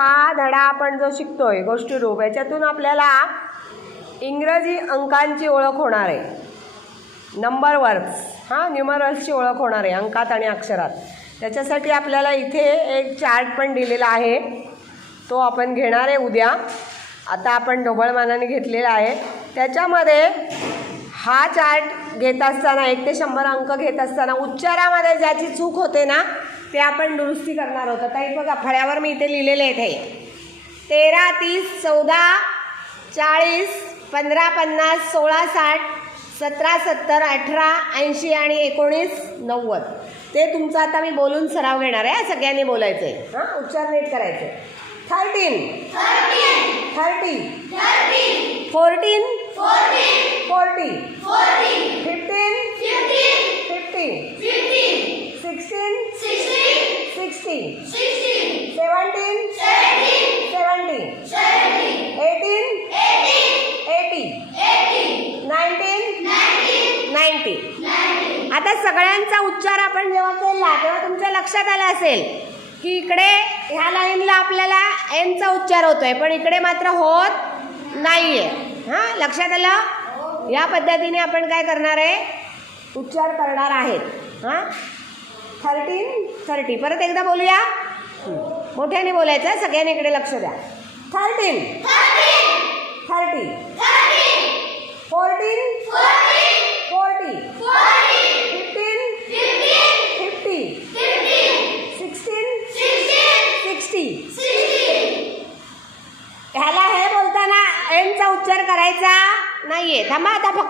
हा धडा आपण जो शिकतोय गोष्टीरूप, याच्यातून आपल्याला इंग्रजी अंकांची ओळख होणार आहे, नंबर वर्ड्स, न्यूमरल्सची ओळख होणार आहे अंकात आणि अक्षरात. त्याच्यासाठी आपल्याला इथे एक चार्ट पण दिलेला आहे, तो आपण घेणार आहे उद्या. आता आपण ढोबळमानाने घेतलेला आहे. त्याच्यामध्ये हा चार्ट घेत असताना 1 ते 100 अंक घेत असताना उच्चारामध्ये ज्याची चूक होते ना, ते आपण दुरुस्ती करणार होतो. ताई बघा, फळ्यावर मी इथे लिहिलेले आहेत हे 13, 30, 14, 40, 15, 50, 16, 60, 17, 70, 18, 80 आणि 19, 90. ते तुमचं आता मी बोलून सराव घेणार आहे. सगळ्यांनी बोलायचं आहे, उच्चार नीट करायचे. 13, 30, 14, 40, 15, 16, 60, 17, 70, 18, 80, 19, 90. आता सगळ्यांचा उच्चार आपण जेव्हा केला तेव्हा तुमच्या लक्षात आलं असेल की इकडे ह्या लाईनला आपल्याला एनचा उच्चार होतोय, पण इकडे मात्र होत नाहीये. लक्षात आलं? या पद्धतीने आपण काय करणार आहे, उच्चार करणार आहेत. 13, 30. परत एकदा बोलूया, मोठ्याने बोलायचं, सगळ्यांनी इकडे लक्ष द्या. 13, 30, 14, 40, 15, 50, 16, 60. ह्याला हे बोलताना एनचा उच्चार करायचा नाहीये. थांबा आता फक्त